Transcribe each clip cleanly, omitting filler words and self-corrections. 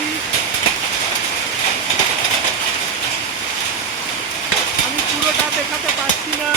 বৃষ্টি। আমি পুরোটা দেখাতে পারছি না।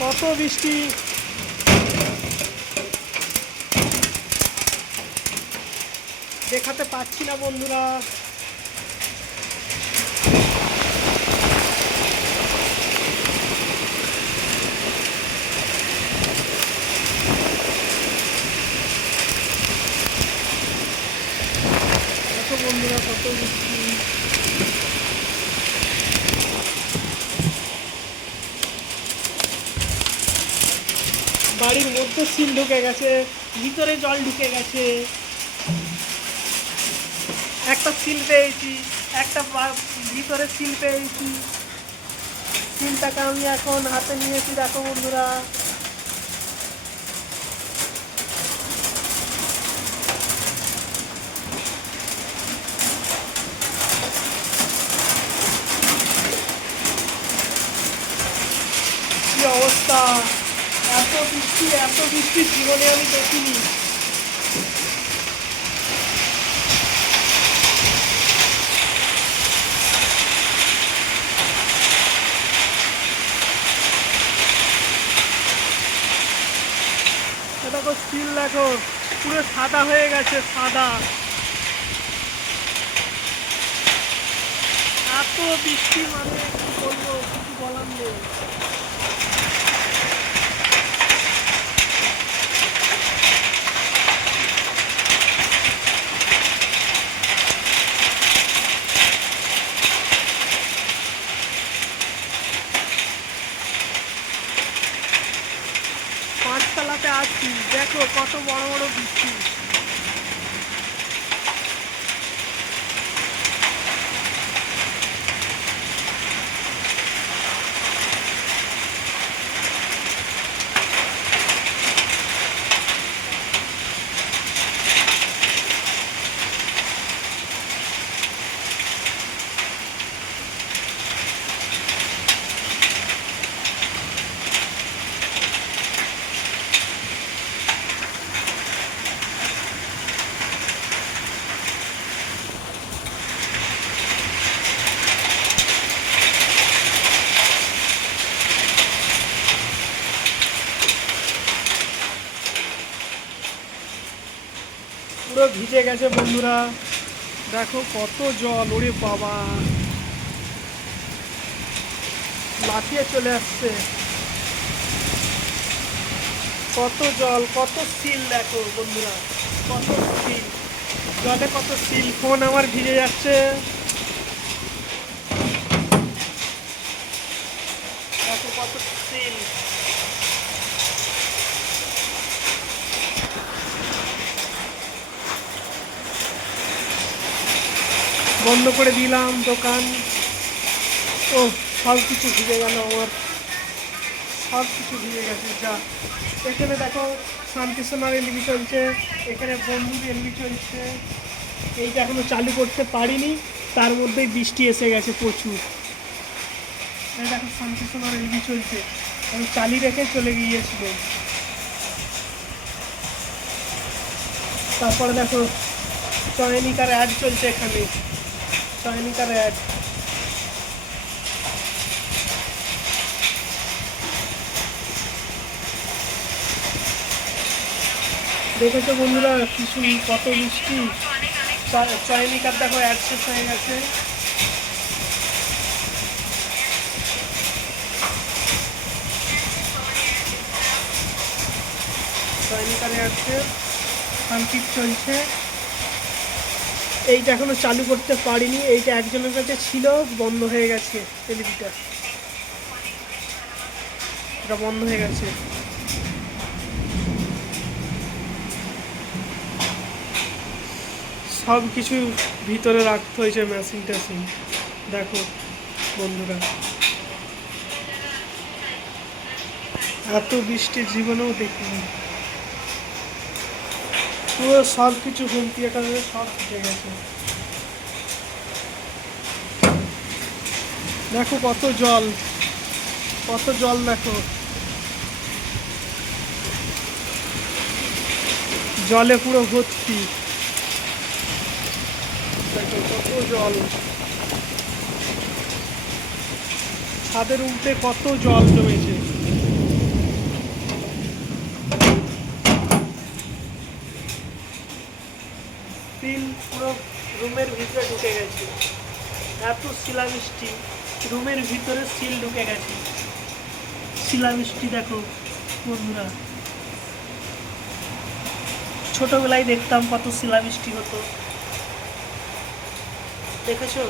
কত বৃষ্টি, দেখাতে পাচ্ছি না বন্ধুরা। দেখো বন্ধুরা কত বৃষ্টি। বাড়ির মধ্যে সিল ঢুকে গেছে, ভিতরে জল ঢুকে গেছে। একটা সিল পেয়েছি, একটা ভিতরে সিল পেয়েছি। সিলটাকে আমি এখন হাতে নিয়েছি, দেখো বন্ধুরা। কি অবস্থা, এত বৃষ্টি জীবনে আমি দেখিনি। দেখো স্টিল, দেখো পুরো সাদা হয়ে গেছে, সাদা। এত বৃষ্টি, মানে কি বলবো, কিছু বলার নেই। পাঁচতলাতে আছি, দেখো কত বড় বড় বৃষ্টি। পুরো ভিজে গেছে বন্ধুরা, দেখো কত জল, ওরে বাবা, লাফিয়ে চলে আসছে। কত জল, কত সিল, দেখো বন্ধুরা কত সিল, জলে কত সিল। ফোন আমার ভিজে যাচ্ছে, দেখো কত সিল। বন্ধ করে দিলাম দোকান। ও সব কিছু ভিজে গেল আমার, সব কিছু ভিজে গেছে। যা, এখানে দেখো শান্তিসোনার এলবি চলছে, এখানে বন্ধুর এলবি চলছে। এইটা এখনো চালু করতে পারিনি, তার মধ্যেই বৃষ্টি এসে গেছে প্রচুর। এই দেখো শান্তিসোনার এলবি চলছে, আমি চালিয়ে রেখে চলে গিয়েছিল। তারপরে দেখো চয়নিকার অ্যাড চলছে এখানে, চয়নিকার অ্যাড। দেখেছো বন্ধুরা কত বৃষ্টি। চয়নিকার দেখো অ্যাড শেষ হয়ে গেছে। জয়নিকারে আছে, শান্তির চলছে। এইটা এখনো চালু করতে পারিনি, এইটা একজনের কাছে ছিল, বন্ধ হয়ে গেছে এলইডিটা, এটা বন্ধ হয়ে গেছে। সব কিছু ভিতরে রাখতে হয়েছে, মেশিন টেশিন দেখো বন্ধুরা, এত বৃষ্টি জীবনেও দেখিনি। পুরো সব কিছু হোম থিয়েটারে সব ফুটে গেছে। দেখো কত জল, কত জল দেখো, জলে পুরো ভর্তি, দেখো কত জল, ছাদের উল্টে কত জল জমেছে। সিল পুরো রুমের ভিতরে ঢুকে গেছে, এত শিলাবৃষ্টি, রুমের ভিতরে সিল ঢুকে গেছে। শিলাবৃষ্টি দেখো বন্ধুরা, ছোটবেলায় দেখতাম কত শিলাবৃষ্টি হতো, দেখেছো?